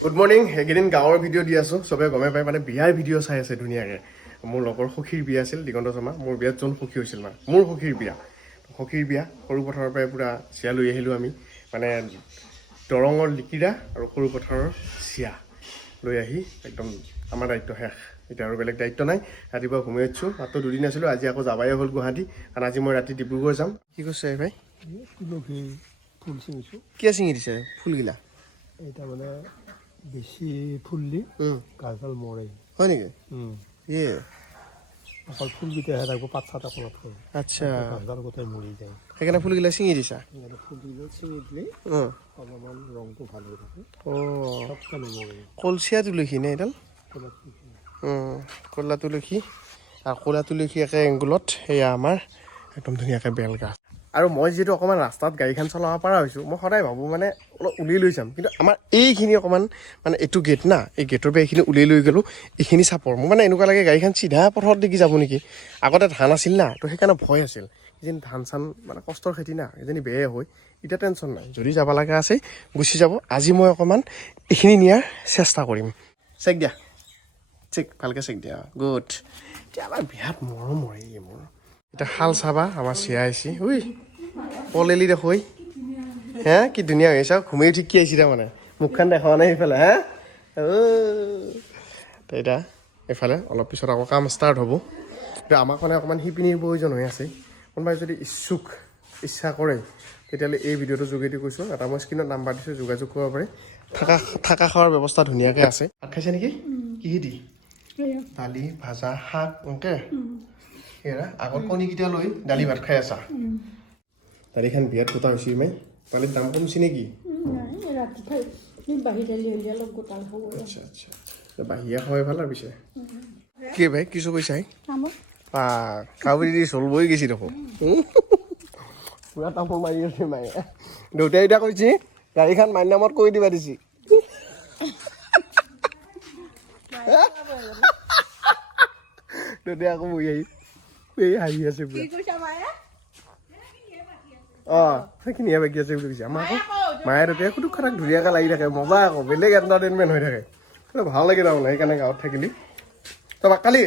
good morning এইকেইদিন গাঁৱৰ video' দি আছোঁ চবে গমে পায় মানে বিয়াৰ ভিডিঅ' চাই আছে ধুনীয়াকৈ মোৰ লগৰ সখীৰ বিয়া আছিল দিগন্ত শৰ্মা মোৰ বিয়াত যোন সখী হৈছিল মানে মোৰ সখীৰ বিয়া সৰু পথাৰৰ পৰাই পূৰা চিয়া লৈ আহিলোঁ আমি মানে দৰঙৰ লিকিৰা আৰু সৰু পথাৰৰ চিয়া লৈ আহি একদম আমাৰ দায়িত্ব শেষ এতিয়া আৰু বেলেগ দায়িত্ব নাই ৰাতিপুৱা ঘুমাই উঠিছোঁ মাত্ৰ দুদিন আছিলোঁ আজি আকৌ যাবাই হ'ল গুৱাহাটী কাৰণ আজি মই ৰাতি ডিব্ৰুগড় যাম কি কৈছে ভাই ফুল চিঙিছোঁ কিয় ছিঙি দিছে ফুলগিলা এটা মানে বেছি ফুললি গাছডাল মৰে হয় নেকি ইয়ে অকল ফুলকেইটাহে থাকিব পাত চাত একো নাথাকে আচ্ছা গাছডাল গোটেই মৰি যায় সেইকাৰণে ফুলগিলা ছিঙি দিছা ফুলকেইডাল ছিঙি দিলে অলপমান ৰংটো ভাল হৈ থাকে অঁ চবকে নমৰে কলচীয়া তুলসী নে এডাল ক'লা তুলসী আৰু ক'লা তুলসী একে এংগুলত সেয়া আমাৰ একদম ধুনীয়াকৈ বেলগাছ আৰু মই যিহেতু অকণমান ৰাস্তাত গাড়ীখন চলাব পৰা হৈছোঁ মই সদায় ভাবোঁ মানে অলপ উলিয়াই লৈ যাম কিন্তু আমাৰ এইখিনি অকণমান মানে এইটো গেট না এই গেটৰ পৰা এইখিনি উলিয়াই লৈ গ'লোঁ এইখিনি চাপৰ মোৰ মানে এনেকুৱা লাগে গাড়ীখন চিধা পথত দেখি যাব নেকি আগতে ধান আছিল না তো সেইকাৰণে ভয় আছিল কিজানি ধান চান মানে কষ্টৰ খেতি না কিজানি বেয়াই হয় এতিয়া টেনশ্যন নাই যদি যাব লগা আছে গুচি যাব আজি মই অকণমান এইখিনি নিয়াৰ চেষ্টা কৰিম চেক দিয়া চেক ভালকৈ চেক দিয়া গুড এতিয়া আমাৰ বিৰাট মৰম মৰে মোৰ এতিয়া শাল চাবা আমাৰ চিয়া আহিছে ঐ পলেলি দেখোই হে কি ধুনীয়া হৈছে ঘুমেই উঠি কি আহিছে তাৰমানে মুখখন দেখা নাই সেইফালে হে তো এতিয়া এইফালে অলপ পিছত আকৌ কাম ষ্টাৰ্ট হ'ব কিন্তু আমাক মানে অকণমান শিপিনীৰ প্ৰয়োজন হৈ আছে কোনোবাই যদি ইচ্ছা কৰে তেতিয়াহ'লে এই ভিডিঅ'টোৰ যোগেদি কৈছোঁ এটা মই স্ক্ৰীণত নাম্বাৰ দিছোঁ যোগাযোগ কৰিব পাৰে থকা খোৱাৰ ব্যৱস্থা ধুনীয়াকৈ আছে ভাত খাইছে নেকি কিহেদি দালি ভাজা শাক এনেকৈ সেয়া আগত কণীকেইটা লৈ দালি ভাত খাই আছা দালিখন বিয়াত গোটা হৈছিল মাই পানীৰ দাম কমিছে নেকি আচ্ছা আচ্ছা বাহিৰা খাই ভাল আৰু পিছে কি ভাই কিছু কৈছাই কাউৰী দি চল বৈ গৈছি দেখোন পুৰা তামোল মাৰি আছে মায়ে দেউতাই এতিয়া কৈছে গাড়ীখন মাইৰ নামত কৰি দিবা দিছি দেউতাই আকৌ বহি আহি এই হাঁহি আছে অঁ সেইখিনিহে বাকী আছে বুলি কৈছে আমাৰ আকৌ মায়ে দেউতাই সুদু খাটাক ধুনীয়াকৈ লাগি থাকে মজা আকৌ বেলেগ এণ্টাৰটেইনমেণ্ট হৈ থাকে ভাল লাগে তাৰমানে সেইকাৰণে গাঁৱত থাকিলি তাৰপৰা কালি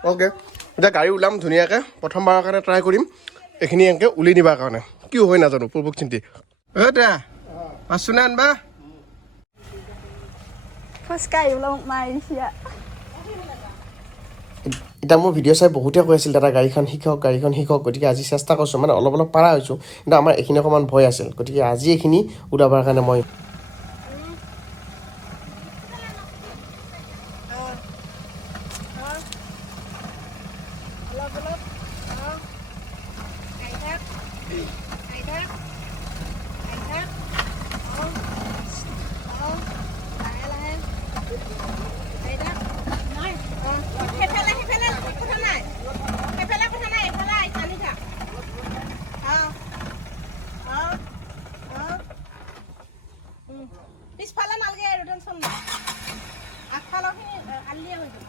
অ'কে এতিয়া গাড়ী ওলাম ধুনীয়াকৈ প্ৰথমবাৰৰ কাৰণে ট্ৰাই কৰিম এইখিনি এনেকৈ উলিয়াই নিবাৰ কাৰণে কি হয় নাজানো পূৰ্বক চিন্তি দা আছোঁ নে আনবা এতিয়া মোৰ ভিডিঅ' চাই বহুতে কৈ আছিল দাদা গাড়ীখন শিকক গতিকে আজি চেষ্টা কৰিছোঁ মানে অলপ অলপ পাৰা হৈছোঁ কিন্তু আমাৰ এইখিনি অকণমান ভয় আছিল গতিকে আজি এইখিনি ওলাবৰ কাৰণে মই পিছফালে নালাগে আৰু টেনশ্যন নাই আগফালৰখিনি আনলিয়ে হৈ যাব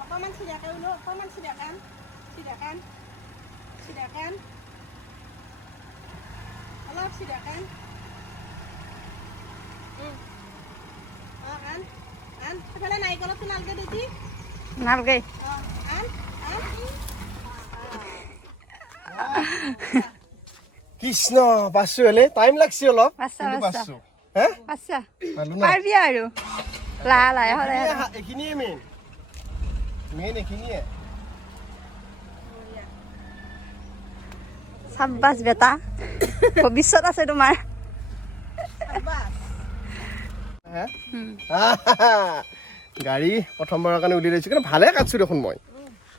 অকণমান চিধাকৈ ওলো অকণমান চিধাকান অলপ চিধাকান আন সেইফালে নাৰিকলতো নালগে দেউতি নালগে আন কৃষ্ণ পাইছোঁ হ'লে টাইম লাগছে অলপ পাইছোঁ হে পাৰিবি আৰু লাহে এইখিনিয়ে মেইন এইখিনিয়ে চাব্বাছ বেটা ভৱিষ্যত আছে তোমাৰ গাড়ী প্ৰথমবাৰৰ কাৰণে উলিয়াই লৈছোঁ কিন্তু ভালে কাটছোঁ দেখোন মই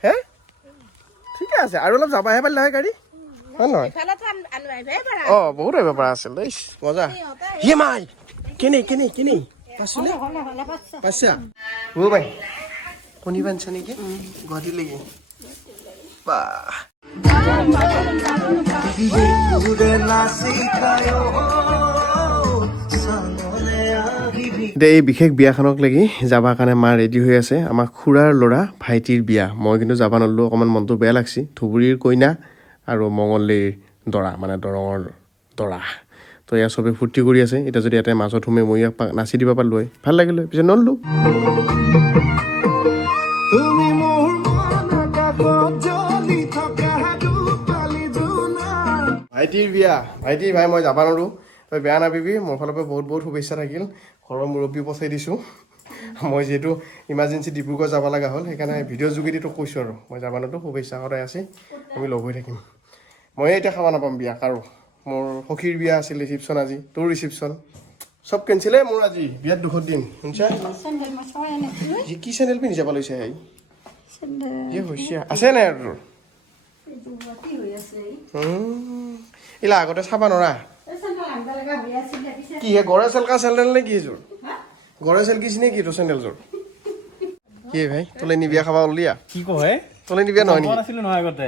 হে ঠিকে আছে আৰু অলপ যাবাহে পাৰিলে হয় গাড়ী হয় নহয় অঁ বহুত আহিব পৰা আছিল দেই মজা হে মাই কেনে পাইছা বাই কণী বান্ধছা নেকি গুৱাহাটীলৈকে বা এতিয়া এই বিশেষ বিয়াখনক লাগি যাবৰ কাৰণে মা ৰেডি হৈ আছে আমাৰ খুৰাৰ ল'ৰা ভাইটিৰ বিয়া মই কিন্তু যাব নললো অকণমান মনটো বেয়া লাগছি ধুবুৰীৰ কইনা আৰু মঙলদৈৰ দৰা মানে দৰঙৰ দৰা তো এয়া চবে ফূৰ্তি কৰি আছে এতিয়া যদি ইয়াতে মাজত সোমে মই ইয়াক নাচি দিব পাৰিলো হয় ভাল লাগিল হয় পিছত নললো ভাইটিৰ বিয়া ভাইটি ভাই মই যাব নোৱাৰো তই বেয়া নাপাবি মোৰ ফালৰ পৰা বহুত বহুত শুভেচ্ছা থাকিল ঘৰৰ মুৰব্বী পঠাই দিছোঁ মই যিহেতু ইমাৰ্জেঞ্চি ডিব্ৰুগড় যাব লগা হ'ল সেইকাৰণে ভিডিঅ' যোগেদি তোক কৈছোঁ আৰু মই যাব নোৱাৰো শুভেচ্ছা সদায় আছে আমি লগ হৈ থাকিম মই এতিয়া খাব নাপাম বিয়া কাৰো মোৰ সখীৰ বিয়া আছিল ৰিচিপশ্যন আজি তোৰ ৰিচিপশ্যন চব কেঞ্চেলে মোৰ আজি বিয়াত দুখৰ দিন শুনছা কি চেণ্ডেল পিন্ধি যাব লৈছে এই হৈছে আছে নাই আৰু তোৰ ইলা আগতে চাবা নৰা কি হে গড়ে চেলকা চেণ্ডেল নে কি এযোৰ গড়ে চেলকিছি নে কি তোৰ চেণ্ডেলযোৰ কি ভাই তোলে নি বিয়া খাবা উলিয়া কি কয় তোলে নি বিয়া নহয় নেকি নাছিলো নহয় আগতে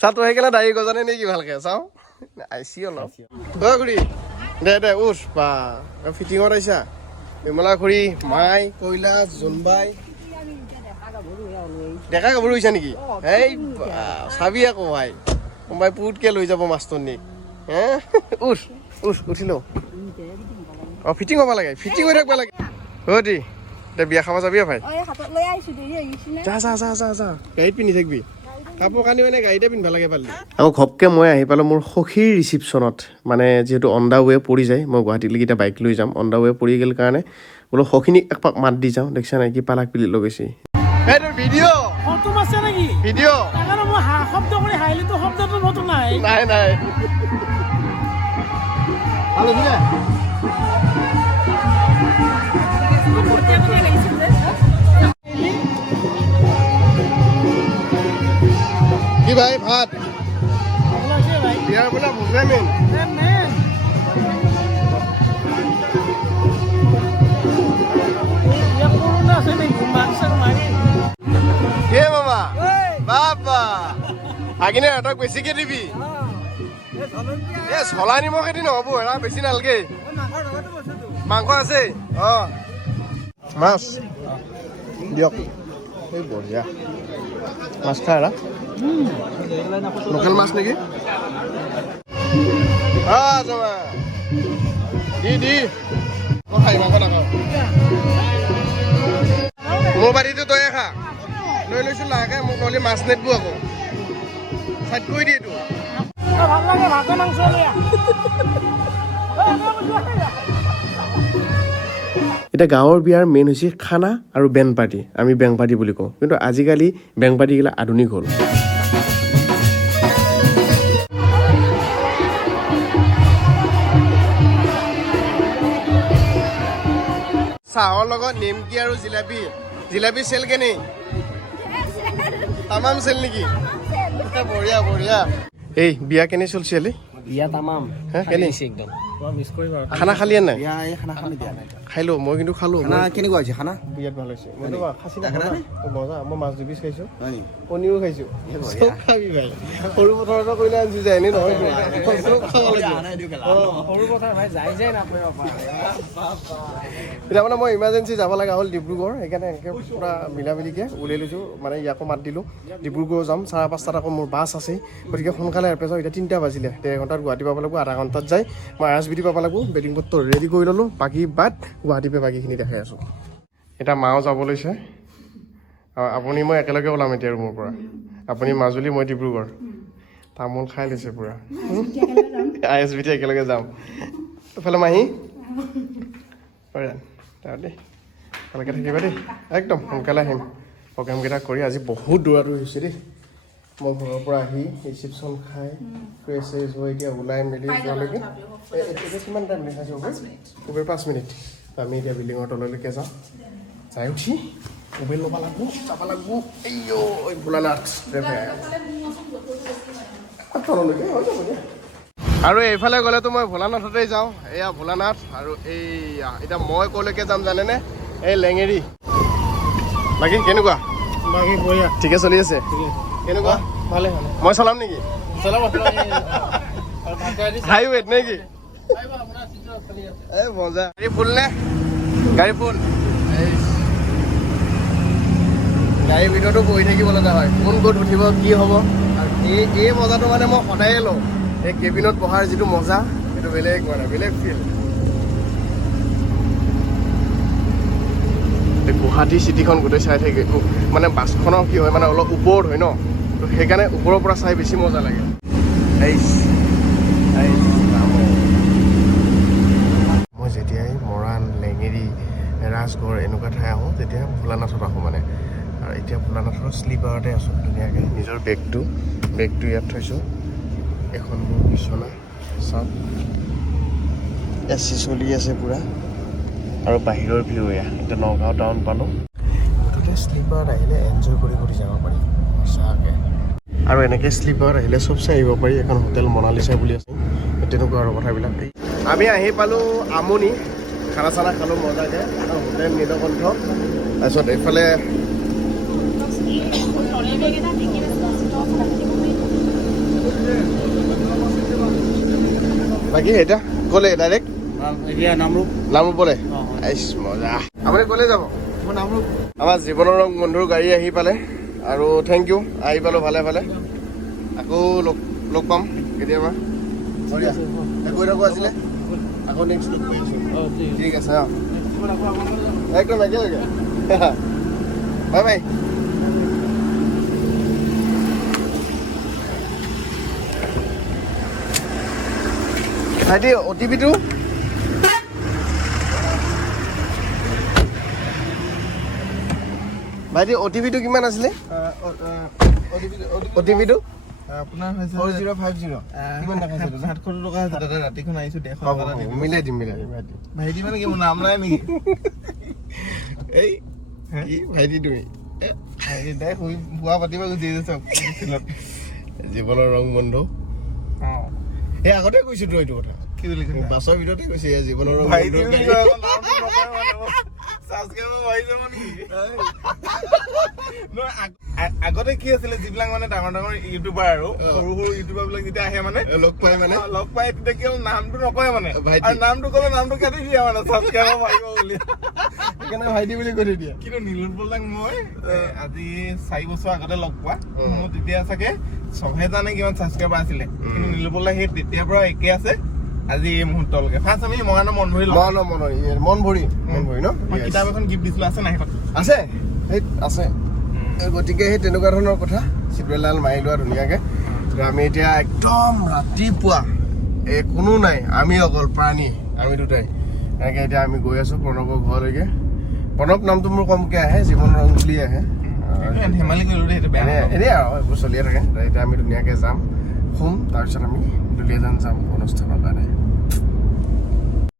চা তই সেইকাৰণে দাড়ি গজানে নেকি ভালকে চাওঁ আইছি অলপ অ খুৰী দে উঠ বা ফিটিঙত আহিছা বিমলা খুৰী মাই কৈলাশ জোনবাই ডেকা গাভৰু হৈছা নেকি এই চাবি আকৌ ভাই কোনোবাই পুটকে লৈ যাব মাষ্টৰনীক হে উঠ উঠিলো অ ফিটিং হ'ব লাগে ফিটিং হৈ থাকিব লাগে অ' দি এতিয়া বিয়া খাব যাবি ভাই যা গাড়ীত পিন্ধি থাকিবি কাপোৰ কানি মানে গাড়ীতে পিন্ধিব লাগে পালি আকৌ ঘপকে মই আহি পালোঁ মোৰ সখীৰ ৰিচিপশ্যনত মানে যিহেতু অন দা ৱে পৰি যায় মই গুৱাহাটীলৈকে এতিয়া বাইক লৈ যাম অন দা ৱে পৰি গ'ল কাৰণে বোলো সখিনীক একপাক মাত দি যাওঁ দেখিছা নাই কি পালাক পিলি লৈ গৈছে ভিডিঅ' ভিডিঅ' নাই কি ভাই ভাত বিয়াৰ বোলা ভোজে মেইন হে মামা বাবা আগিনে সিহঁতক বেছিকে দিবি এ চলা নিমখ এদি নহ'ব এৰা বেছি নালাগে মাংস আছে অ মাছ দিয়ক এই বঢ়িয়া মাছ খাই এৰা লোকেল মাছ নেকি দি মই খাই মাংস নাখাওঁ মোৰ বাৰীটো তয়ে খা লৈ লৈছোঁ লাহে মোক নহ'লে মাছ নেটবোৰ আকৌ চাইড কৰি দিয়ে এইটো এতিয়া গাঁৱৰ বিয়াৰ মেইন হৈছে খানা আৰু বেণ্ড পাৰ্টি আমি বেং পাৰ্টি বুলি কওঁ কিন্তু আজিকালি বেং পাৰ্টিগিলা আধুনিক হ'ল চাহৰ লগত নিমকি আৰু জিলাপি চেল কেনে তামাম চেল নেকি বঢ়িয়া এই বিয়া কেনে চলছে বিয়া তামাম কেনে একদম খানা খালি নাই খানা খালি দিয়া নাই খাইলো মই কিন্তু খালো খানা কেনেকুৱা হৈছে খানা বিৰাট ভাল হৈছে খাচী মজা মই মাছ দুপিচ খাইছো কণীও খাইছো চব খাবি ভাই সৰু পথাৰৰ কইনা আনিছো যে এনেই নহয় এতিয়া মানে মই ইমাৰ্জেঞ্চি যাব লগা হ'ল ডিব্ৰুগড় সেইকাৰণে এনেকৈ পূৰা মিলা মিলিকৈ উলিয়াই লৈছোঁ মানে ইয়াকো মাত দিলোঁ ডিব্ৰুগড় যাম 5:30 আকৌ মোৰ বাছ আছে গতিকে সোনকালে এয়াৰ পেছাৰ এতিয়া 3টা বাজিলে 1.5 ঘণ্টাত গুৱাহাটী পাব লাগিব 1/2 ঘণ্টাত যাই মই RSBT পাব লাগিব বেডিং পত্ৰ ৰেডি কৰি ল'লোঁ বাকী বাদ গুৱাহাটী পে বাকীখিনি দেখাই আছোঁ এতিয়া মাও যাব লৈছে আপুনি মই একেলগে ওলাম এতিয়া ৰুমৰ পৰা আপুনি মাজুলী মই ডিব্ৰুগড় তামোল খাই লৈছে পূৰা RSBT একেলগে যাম এইফালে মাহী দেই ভালকৈ থাকিবা দেই একদম সোনকালে আহিম প্ৰগ্ৰেমকেইটা কৰি আজি বহুত দৌৰা দৌৰি হৈছে দেই মই ঘৰৰ পৰা আহি ৰিচিপশ্যন খাই ফ্ৰেছ চেছ হৈ এতিয়া ওলাই মেলি যোৱালৈকে এতিয়া কিমান টাইম দেখাইছোঁ উবেৰ 5 মিনিট আমি এতিয়া বিল্ডিঙৰ তললৈকে যাওঁ যাই উঠি উবেৰ ল'ব লাগিব যাব লাগিব এই ভোলানাথ তললৈকে হৈ যাব দিয়া আৰু এইফালে গ'লেতো মই ভোলানাথতেই যাওঁ এয়া ভোলানাথ আৰু এইয়া এতিয়া মই ক'লৈকে যাম জানেনে এই লেঙেৰী বাকী কেনেকুৱা ঠিকে চলি আছে কেনেকুৱা ভালে মই চলাম নেকি হাইৱেত নেকি এই মজা ফুল নে গাড়ী ফোন গাড়ীৰ ভিতৰতো বহি থাকিব লগা হয় কোন ক'ত উঠিব কি হ'ব আৰু এই মজাটো মানে মই সদায়ে লওঁ এই কেবিনত বহাৰ যিটো মজা সেইটো বেলেগ মানে বেলেগ ফিল গুৱাহাটী চিটিখন গোটেই চাই থাকে মানে বাছখনৰ কি হয় মানে অলপ ওপৰত হয় ন তো সেইকাৰণে ওপৰৰ পৰা চাই বেছি মজা লাগে মই যেতিয়াই মৰাণ লেঙেৰী ৰাজগড় এনেকুৱা ঠাই আহোঁ তেতিয়া ভোলানাথত আহোঁ মানে আৰু এতিয়া ভোলানাথৰ শ্লিপাৰতে আছোঁ ধুনীয়াকৈ নিজৰ বেগটো ইয়াত থৈছোঁ এখন মোৰ বিচনা চব এ চি চলি আছে পূৰা আৰু বাহিৰৰ ভিউ এয়া এতিয়া নগাঁও টাউন পালোঁ মুঠতে শ্লিপাৰত আহিলে এনজয় কৰি যাব পাৰি সঁচাকৈ আৰু এনেকৈ শ্লিপাৰত আহিলে চব চাই আহিব পাৰি এখন হোটেল মনালিছা বুলি আছে তেনেকুৱা আৰু কথাবিলাক আমি আহি পালোঁ আমনি খানা চানা খালোঁ মজাকৈ হোটেল নীলকণ্ঠ তাৰপিছত এইফালে বাকী এতিয়া গ'লে ডাইৰেক্ট এতিয়া নামৰূপ নামৰূপলে মজা আপুনি ক'লে যাব মই নামৰূপ আমাৰ জীৱনৰ ৰং বন্ধুৰ গাড়ী আহি পালে আৰু থেংক ইউ আহি পালোঁ ভালে ভালে আকৌ লগ পাম কেতিয়াবা গৈ থাকোঁ আছিলে আকৌ নেক্সট লগ পাই আছোঁ ঠিক আছে অঁ একদম একেলগে বাই বাই ভাইটি অ'টিপিটো ভাইটি অ'টিপিটো কিমান আছিলে অ'টিপিটো আপোনাৰ ফ'ৰ 050 কিমান দেখাইছে 700 টকা আছে দাদা ৰাতিখন আহিছোঁ মিলাই দিম ভাইটি মানে কি মোৰ নাম নাই নেকি এই ভাইটি তুমি ভাইটি তাই শুৱা পাতিব গুচি আহিছে জীৱনৰ ৰং বন্ধু অঁ এই আগতে কৈছোঁ তো এইটো কথা কি বুলি কৈছে বাছৰ ভিতৰতে কৈছে জীৱনৰ ৰং ভাইটি আগতে কি আছিলে যিবিলাক মানে ডাঙৰ ডাঙৰ ইউটিউবাৰ আৰু সৰু সৰু ইউটিউবাৰ বিলাক যেতিয়া আহে মানে লগ পাই তেতিয়া কি নামটো নকয় মানে নামটো ক'লে নামটো কাটি দিয়ে মানে ছাবস্ক্ৰাইবাৰ পাৰিব বুলি সেইকাৰণে ভাইটি বুলি কৈ দিয়ে কিন্তু নীলোৎপল দাক মই আজি 4 বছৰ আগতে লগ পোৱা মোৰ তেতিয়া চাগে 6,000 নে কিমান ছাবস্ক্ৰাইবাৰ আছিলে কিন্তু নীলোৎপল দা সেই তেতিয়াৰ পৰা একে আছে আজি এই মুহূৰ্তলৈকে ফাৰ্ষ্ট আমি মৰাণৰ মন ভৰি ন কিতাপ এখন গিফ্ট দিছিলোঁ আছে নাই আছে সেই আছে গতিকে সেই তেনেকুৱা ধৰণৰ কথা চিটবেলডাল মাৰি লোৱা ধুনীয়াকৈ আমি এতিয়া একদম ৰাতিপুৱা কোনো নাই আমি অকল প্ৰাণী আমি দুটাই এনেকৈ এতিয়া আমি গৈ আছোঁ প্ৰণৱৰ ঘৰলৈকে প্ৰণৱ নামটো মোৰ কমকৈ আহে জীৱন ৰং বুলি আহে ধেমালি কৰিলোঁ দেই এনেই আৰু এইবোৰ চলিয়ে থাকে এতিয়া আমি ধুনীয়াকৈ যাম শুম তাৰপিছত আমি দুলীয়াজান যাম অনুষ্ঠানৰ কাৰণে